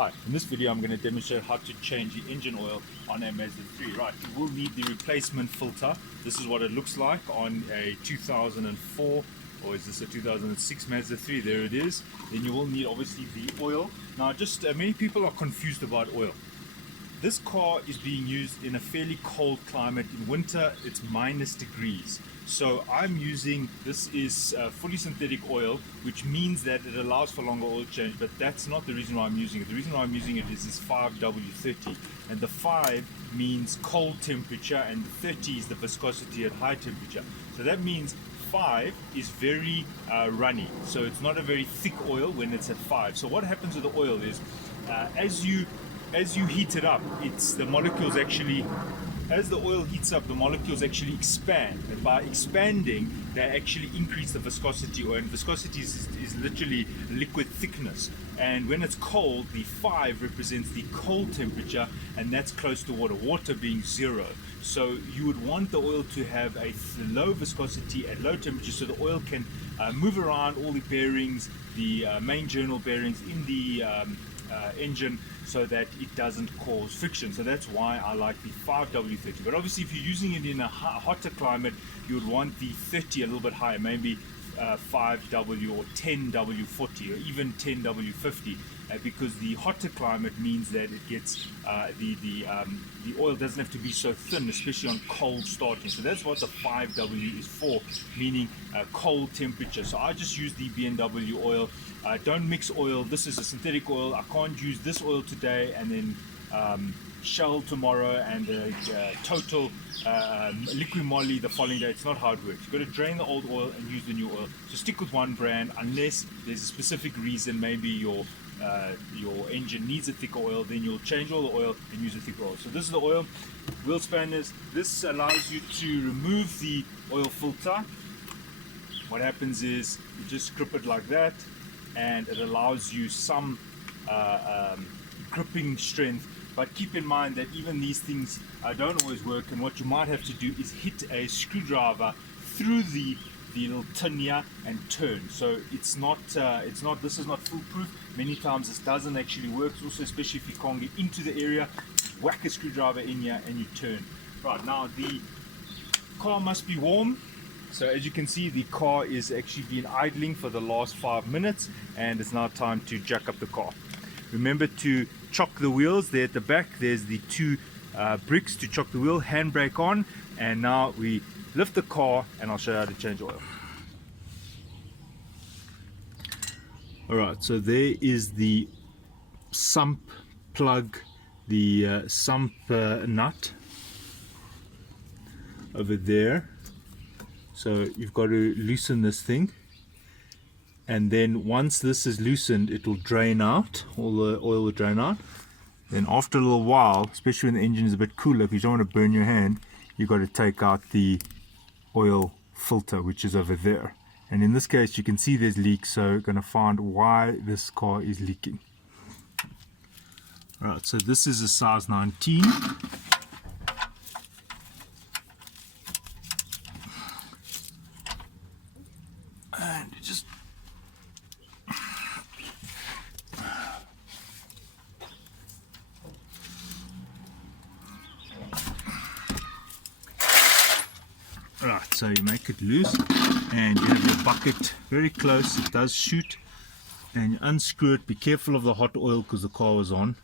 Hi, in this video I'm going to demonstrate how to change the engine oil on a Mazda 3. Right, you will need the replacement filter. This is what it looks like on a 2004, or is this a 2006 Mazda 3? There it is. Then you will need obviously the oil. Now many people are confused about oil. This car is being used in a fairly cold climate. In winter it's -degrees. So I'm using, this is fully synthetic oil, which means that it allows for longer oil change, but that's not the reason why I'm using it. The reason why I'm using it is this 5W30, and the 5 means cold temperature and the 30 is the viscosity at high temperature. So that means 5 is very runny, so it's not a very thick oil when it's at 5. So what happens with the oil is as you heat it up, the molecules actually, as the oil heats up, the molecules actually expand, and by expanding they actually increase the viscosity, and viscosity is literally liquid thickness. And when it's cold, the 5 represents the cold temperature, and that's close to water being 0. So you would want the oil to have a low viscosity at low temperature, so the oil can move around all the bearings, the main journal bearings in the engine, so that it doesn't cause friction. So that's why I like the 5W30. But obviously if you're using it in a hotter climate, you would want the 30 a little bit higher, maybe 5W or 10W40 or even 10W50, because the hotter climate means that it gets the oil doesn't have to be so thin, especially on cold starting. So that's what the 5W is for, meaning cold temperature. So I just use the BMW oil. Don't mix oil. This is a synthetic oil. I can't use this oil today and then Shell tomorrow and Total liquid moly the following day. It's not how it works. You've got to drain the old oil and use the new oil. So stick with one brand unless there's a specific reason. Maybe your engine needs a thicker oil, then you'll change all the oil and use a thicker oil. So this is the oil. Wheel spanners. This allows you to remove the oil filter. What happens is you just grip it like that, and it allows you some gripping strength. But keep in mind that even these things don't always work, and what you might have to do is hit a screwdriver through the little tin here and turn. So this is not foolproof. Many times this doesn't actually work, also especially if you can't get into the area. Whack a screwdriver in here and you turn. Right, now the car must be warm. So as you can see, the car is actually been idling for the last 5 minutes, and it's now time to jack up the car. Remember to chock the wheels. There at the back there's the 2 bricks to chock the wheel, handbrake on, and now we lift the car and I'll show you how to change oil. Alright, so there is the sump plug, the sump nut over there. So you've got to loosen this thing, and then once this is loosened, it will drain out, all the oil will drain out. Then after a little while, especially when the engine is a bit cooler, because you don't want to burn your hand, you've got to take out the oil filter, which is over there. And in this case you can see there's leaks, so we're going to find why this car is leaking. Alright, so this is a size 19. And just right, so you make it loose and you have your bucket very close. It does shoot, and you unscrew it. Be careful of the hot oil because the car was on.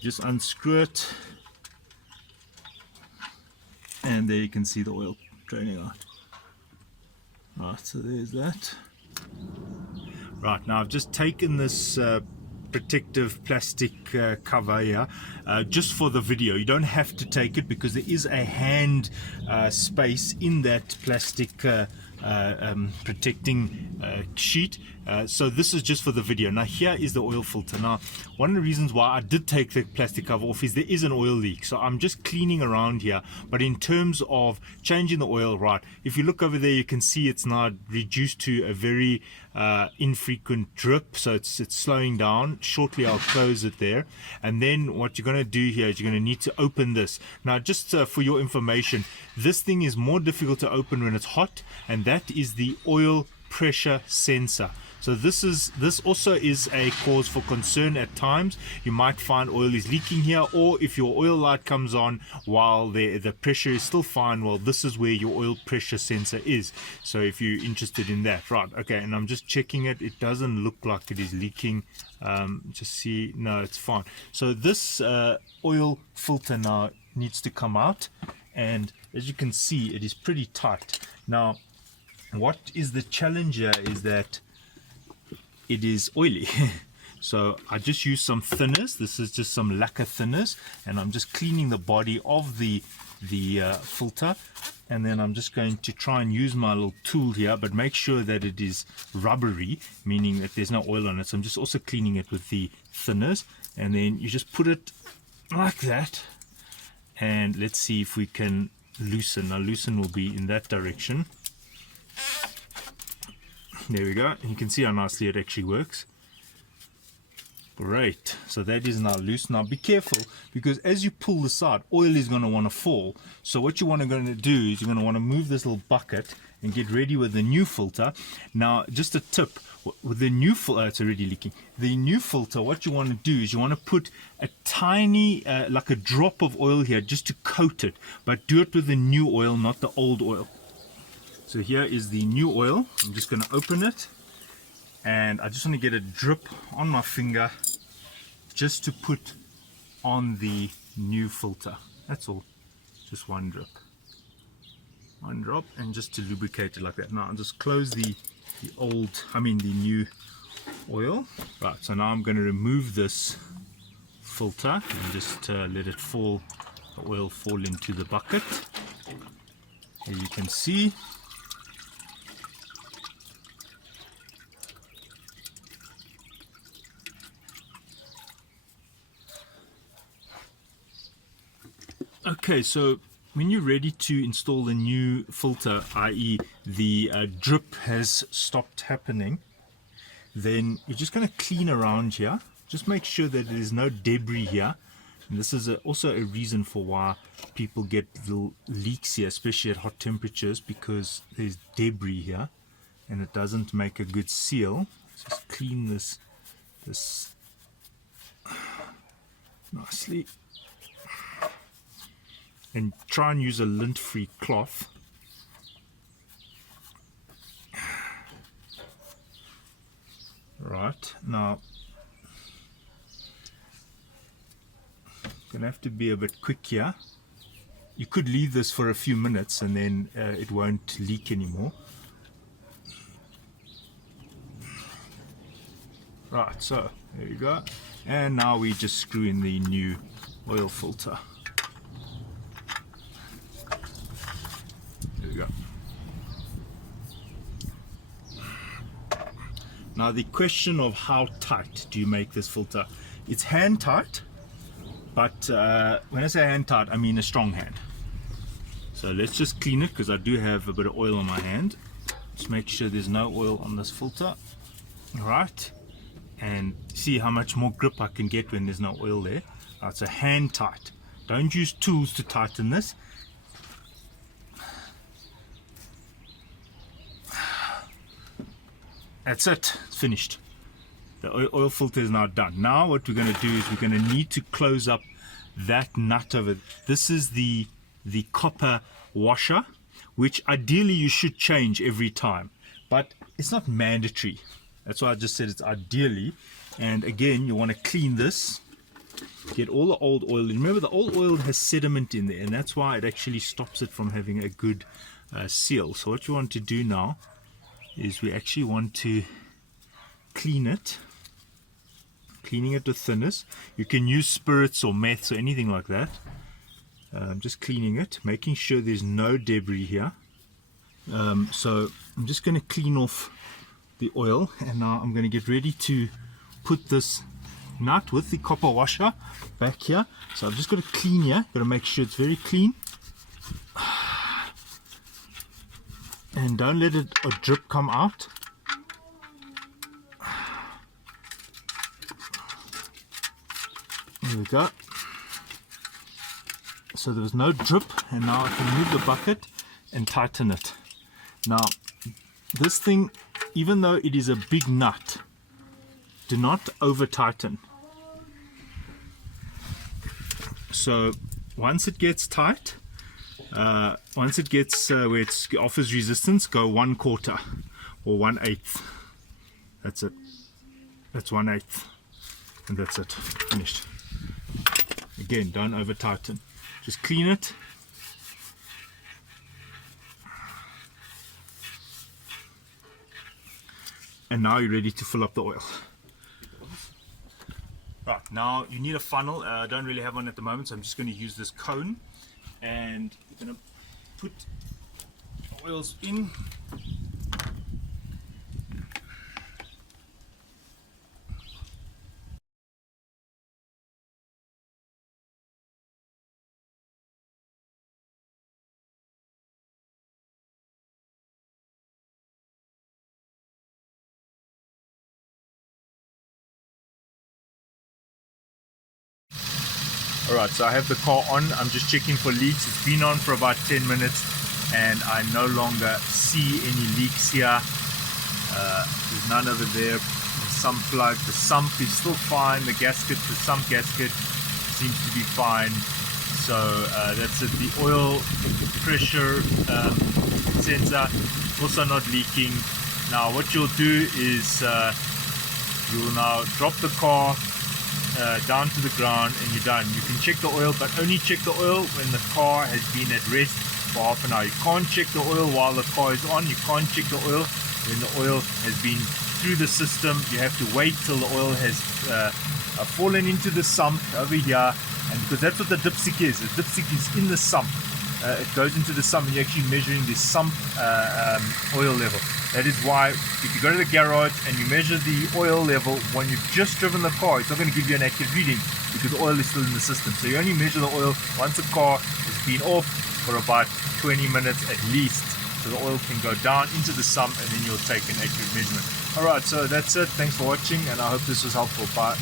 Just unscrew it, and there you can see the oil draining out. Right, so there's that. Right, now I've just taken this protective plastic cover here just for the video. You don't have to take it because there is a hand space in that plastic protecting sheet. So this is just for the video. Now here is the oil filter. Now one of the reasons why I did take the plastic cover off is there is an oil leak, so I'm just cleaning around here. But in terms of changing the oil, right, if you look over there you can see it's now reduced to a very infrequent drip, so it's slowing down. Shortly I'll close it there, and then what you're going to do here is you're going to need to open this. Now just for your information, this thing is more difficult to open when it's hot, and that is the oil pressure sensor. So this also is a cause for concern at times. You might find oil is leaking here, or if your oil light comes on while the pressure is still fine, well, this is where your oil pressure sensor is. So if you're interested in that, right? Okay, and I'm just checking it. It doesn't look like it is leaking. Just see, no, it's fine. So this oil filter now needs to come out, and as you can see, it is pretty tight. Now, what is the challenge here is that it is oily. So I just used some thinners. This is just some lacquer thinners, and I'm just cleaning the body of the filter, and then I'm just going to try and use my little tool here, but make sure that it is rubbery, meaning that there's no oil on it. So I'm just also cleaning it with the thinners, and then you just put it like that, and let's see if we can loosen. Now loosen will be in that direction. There we go, and you can see how nicely it actually works. Great, so that is now loose. Now be careful, because as you pull this out, oil is going to want to fall. So what you want to do is you're going to want to move this little bucket and get ready with the new filter. Now just a tip, with the new filter, it's already leaking. The new filter, what you want to do is you want to put a tiny, like a drop of oil here, just to coat it, but do it with the new oil, not the old oil. So here is the new oil. I'm just going to open it, and I just want to get a drip on my finger just to put on the new filter. That's all, just one drip, one drop, and just to lubricate it like that. Now I'll just close the new oil. Right, so now I'm going to remove this filter and just let it fall, the oil fall into the bucket. As you can see, okay, so when you're ready to install the new filter, i.e. the drip has stopped happening, then you're just going to clean around here. Just make sure that there's no debris here. And this is also a reason for why people get little leaks here, especially at hot temperatures, because there's debris here and it doesn't make a good seal. Just clean this nicely. And try and use a lint-free cloth. Right, now gonna have to be a bit quick here. You could leave this for a few minutes and then it won't leak anymore. Right, so there you go. And now we just screw in the new oil filter. There we go. Now the question of how tight do you make this filter? It's hand tight, but when I say hand tight, I mean a strong hand. So let's just clean it, because I do have a bit of oil on my hand. Just make sure there's no oil on this filter. Alright, and see how much more grip I can get when there's no oil there. Right, so hand tight. Don't use tools to tighten this. That's it, it's finished. The oil filter is now done. Now what we're going to do is we're going to need to close up that nut over. This is the copper washer, which ideally you should change every time, but it's not mandatory. That's why I just said it's ideally. And again, you want to clean this, get all the old oil. Remember, the old oil has sediment in there, and that's why it actually stops it from having a good seal. So what you want to do now is we actually want to clean it. Cleaning it with thinners. You can use spirits or meths or anything like that. Just cleaning it, making sure there's no debris here. So I'm just going to clean off the oil, and now I'm going to get ready to put this nut with the copper washer back here. So I'm just going to clean here, got to make sure it's very clean, and don't let a drip come out. There we go. So there was no drip, and now I can move the bucket and tighten it. Now this thing even though it is a big nut, do not over tighten. So once it gets tight, once it gets where it offers resistance, go 1/4 or 1/8. That's it. That's 1/8, and that's it. Finished. Again, don't over tighten. Just clean it. And now you're ready to fill up the oil. Right, now you need a funnel. I don't really have one at the moment, so I'm just going to use this cone, and we're going to put the oils in. Alright, so I have the car on. I'm just checking for leaks. It's been on for about 10 minutes and I no longer see any leaks here. There's none over there. The sump plug, the sump is still fine. The gasket, the sump gasket seems to be fine. So that's it. The oil pressure sensor also not leaking. Now what you'll do is you will now drop the car down to the ground and you're done. You can check the oil, but only check the oil when the car has been at rest for half an hour. You can't check the oil while the car is on. You can't check the oil when the oil has been through the system. You have to wait till the oil has fallen into the sump over here, and because that's what the dipstick is. The dipstick is in the sump. It goes into the sump and you're actually measuring the sump oil level. That is why if you go to the garage and you measure the oil level when you've just driven the car, it's not going to give you an accurate reading because the oil is still in the system. So you only measure the oil once the car has been off for about 20 minutes at least, so the oil can go down into the sump and then you'll take an accurate measurement. Alright, so that's it. Thanks for watching and I hope this was helpful. Bye.